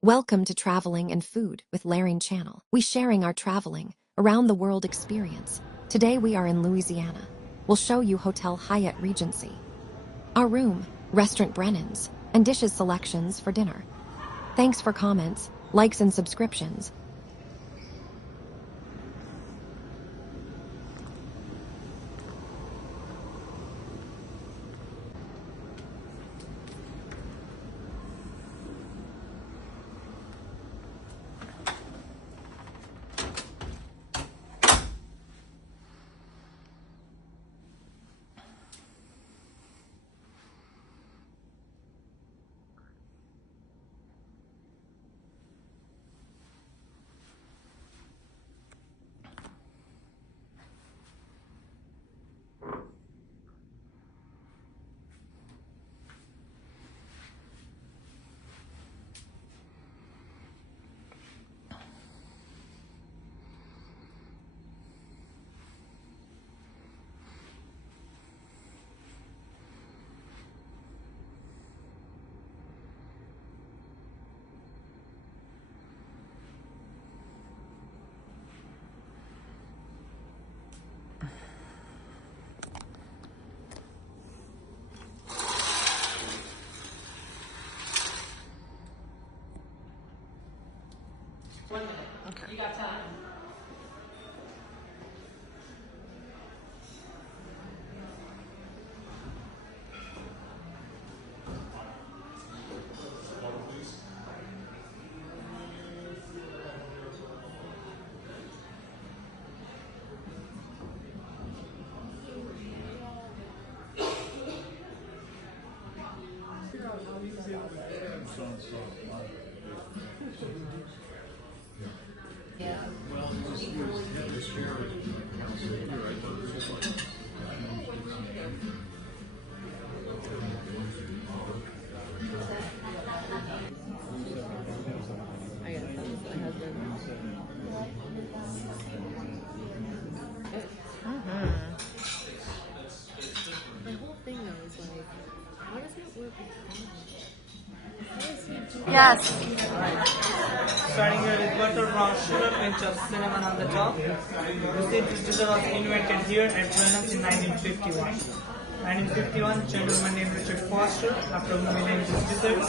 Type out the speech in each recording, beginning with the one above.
Welcome to Traveling and Food with Laring Channel. We sharing our traveling around the world experience. Today we are in Louisiana. We'll show you Hotel Hyatt Regency. Our room, restaurant Brennan'S, and dishes selections for dinner. Thanks for comments, likes and subscriptions. Okay. You got time. Yeah. Well, just have this chair. I guess that's my husband. My whole thing though is like, how does it work with Yes. Starting here with butter, brown sugar, pinch of cinnamon on the top. You see, this dessert was invented here at Brennan'S in 1951. 1951, gentleman named Richard Foster, after whom he named his dessert.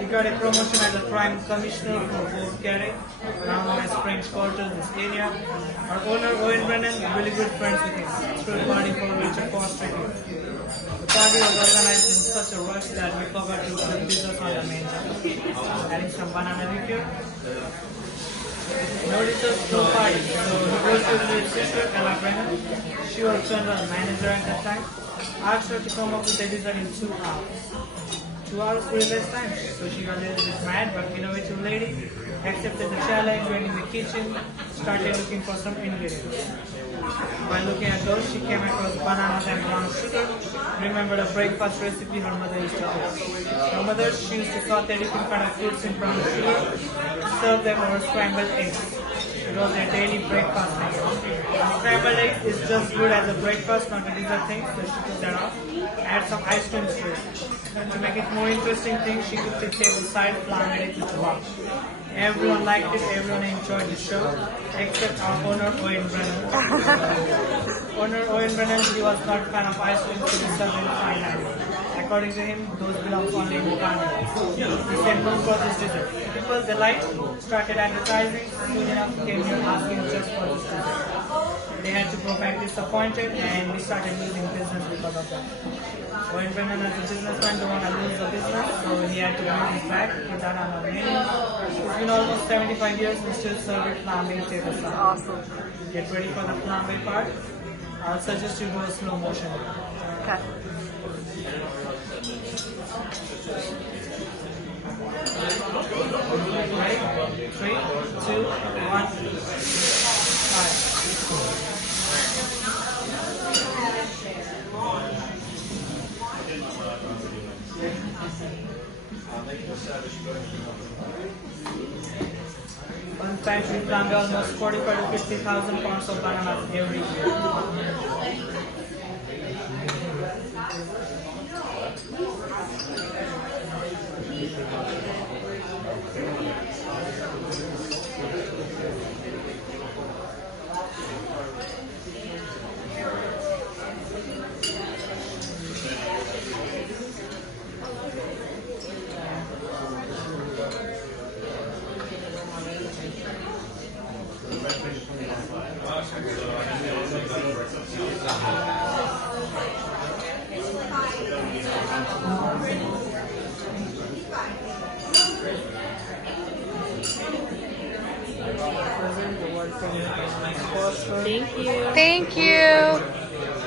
He got a promotion as a prime commissioner for Bourse, now known as French Quarter, this area. Our owner, Owen Brennan, really good friends with him. Threw a party for Richard Foster here. The party was organized in such a rush that we forgot to put dessert on the main menu. Adding some banana liqueur. No dessert, no party. So he goes to his sister, Ella Brennan. She was general manager at that time. Asked her to come up with a dessert in 2 hours. 2 hours for less time. So she got a little bit mad, but innovative lady accepted the challenge, went in the kitchen, started looking for some ingredients. While looking at those, she came across bananas and brown sugar, remembered a breakfast recipe her mother used to do. Her mother, she used to saute different kind of fruits in brown sugar, serve them over scrambled eggs. It was their daily breakfast menu. Scrambled eggs is just good as a breakfast, not a dessert thing, so she took that off. Add some ice cream to it. To make it more interesting thing, she cooked a tableside flambe eggs with lunch. Everyone liked it, everyone enjoyed the show, except our owner, Owen Brennan. Owner Owen Brennan, he was not a fan of ice cream to be served in fine dining. According to him, those belong only in carnivals. He said no for this dessert. People, they liked, started advertising, soon enough came here asking just for this dessert. They had to go back disappointed, and we started losing business because of that. Owen Brennan, as a businessman, don't want to lose the business, so he had to bring it back, put that on our menu. It's been almost 75 years, we still serve it flambe tableside. Awesome. Get ready for the flambe part. I'll suggest you do a slow motion. Okay. Ready? 3, 2, 1. Alright. One factory plant almost 45 to 50,000 pounds of bananas every year. Present the word from Thank you. Thank you.